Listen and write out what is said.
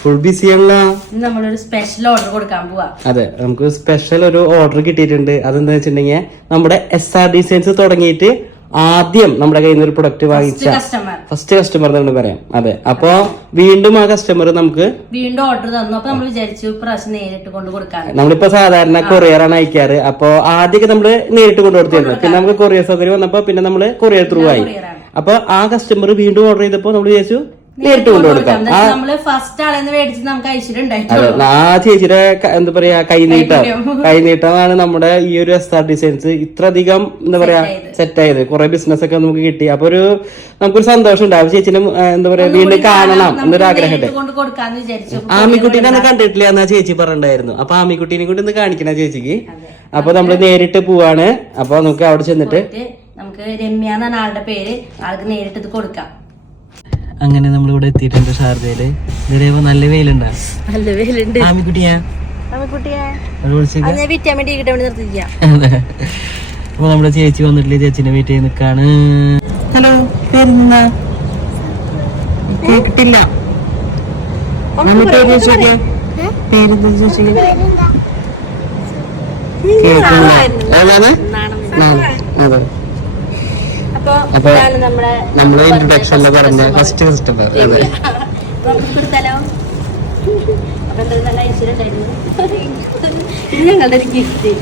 Full ബിസിയാണല്ലോ. നമ്മളൊരു special order കൊടുക്കാൻ പോവാ. അതെ, നമുക്ക് സ്പെഷ്യൽ ഒരു ഓർഡർ കിട്ടിയിട്ടുണ്ട്. അതെന്താ വെച്ചിട്ടുണ്ടെങ്കിൽ നമ്മുടെ SR ഡിസൈൻസ് തുടങ്ങിയിട്ട് ആദ്യം നമ്മുടെ കയ്യിൽ നിന്ന് ഒരു പ്രൊഡക്റ്റ് വാങ്ങിച്ച ഫസ്റ്റ് കസ്റ്റമർ നമ്മൾ പറയാം. അതെ, അപ്പൊ വീണ്ടും ആ കസ്റ്റമർ നമുക്ക് വീണ്ടും ഓർഡർ തന്നു. അപ്പൊ നമ്മൾ വിചാരിച്ചു പ്രാവശ്യം നേരിട്ട് കൊണ്ട് കൊടുക്കാൻ. നമ്മളിപ്പോ സാധാരണ കൊറിയറാണ് അയക്കാറ്. അപ്പൊ ആദ്യമൊക്കെ നമ്മള് നേരിട്ട് കൊണ്ടു കൊടുത്തിരുന്നു. പിന്നെ നമുക്ക് കൊറിയർ സൗകര്യം വന്നപ്പോ പിന്നെ നമ്മള് കൊറിയർ ത്രൂ ആയി. അപ്പൊ ആ കസ്റ്റമർ വീണ്ടും ഓർഡർ ചെയ്തപ്പോ നമ്മൾ വിചാരിച്ചു നേരിട്ട് കൊണ്ടുകൊടുക്കാം. നമ്മള് ഫസ്റ്റ് ആളെന്ന് മേടിച്ച് നമുക്ക് അതെ, ആ ചേച്ചിയുടെ എന്താ പറയാ കൈനീട്ടമാണ് നമ്മുടെ ഈ ഒരു SR ഡിസൈൻസ് ഇത്രയധികം എന്താ പറയാ സെറ്റ് ആയത്. കുറെ ബിസിനസ് ഒക്കെ നമുക്ക് കിട്ടി. അപ്പൊ നമുക്കൊരു സന്തോഷം ഉണ്ടാവും. ചേച്ചിനും എന്താ പറയാ വീണ്ടും കാണണം എന്നൊരു ആഗ്രഹമുണ്ട്. ആമിക്കുട്ടീനെ അന്ന് കണ്ടിട്ടില്ല എന്നാ ചേച്ചി പറഞ്ഞിട്ടുണ്ടായിരുന്നു. അപ്പൊ ആമിക്കുട്ടീനെ കൂടി ഒന്ന് കാണിക്കണ ചേച്ചിക്ക്. അപ്പൊ നമ്മള് നേരിട്ട് പോവാണ്. അപ്പൊ നമുക്ക് അവിടെ ചെന്നിട്ട് നമുക്ക് രമ്യ എന്നാണ് ആളുടെ പേര്, ആൾക്ക് നേരിട്ട് ഇത് കൊടുക്കാം. അങ്ങനെ നമ്മളിവിടെ എത്തിയിട്ടുണ്ട് ഷാർജയില്. ഇതിലേപ്പോ നല്ല വെയിലുണ്ട്. ആമിക്കുട്ടിയാ വിറ്റാമിൻ ഡി കിട്ടാൻ വേണ്ടി നിർത്തിക്കാം. അപ്പൊ നമ്മുടെ ചേച്ചി വന്നിട്ടില്ല, ചേച്ചിനെ വെയിറ്റ് ചെയ്ത് നിക്കാണ്. ഹലോ, കേട്ടിട്ടില്ല. അപ്പൊ നമ്മളെ ഇൻട്രൊഡക്ഷൻ പറഞ്ഞ ഫസ്റ്റ് കസ്റ്റമർ. അതെ, ഞങ്ങളുടെ ഒരു ഗിഫ്റ്റ്.